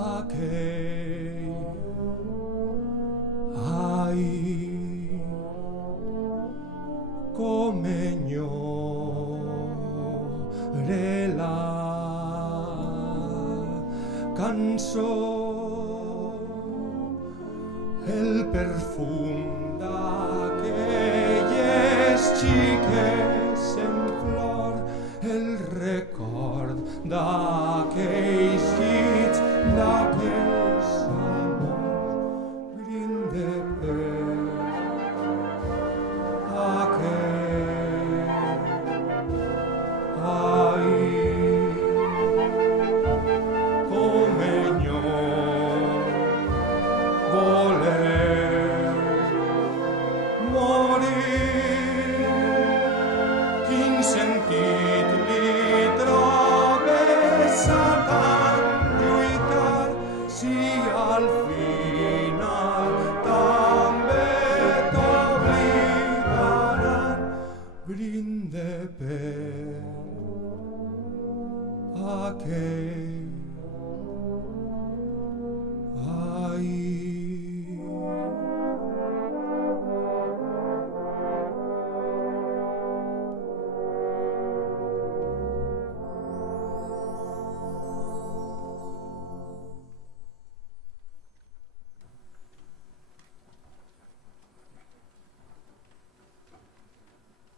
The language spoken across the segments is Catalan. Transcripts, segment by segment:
aquell ahir com enyore la cançó, el perfum d'aquelles xiques en flor, el record d'aquells llits, d'aquells amors, brinde per aquell ahir com enyor voler morir. Quin sentit li trobes a tant lluitar si al final també t'oblidaran? Brinde per aquell ahir.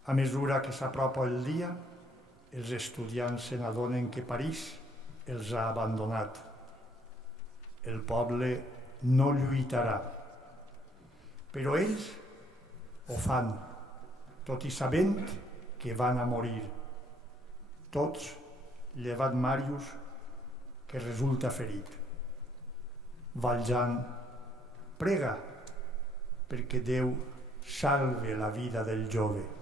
A mesura que s'apropa el dia, els estudiants se n'adonen que París els ha abandonat. El poble no lluitarà, però ells ho fan, tot i sabent que van a morir. Tots, llevat Màrius, que resulta ferit. Valjean prega perquè Déu salve la vida del jove.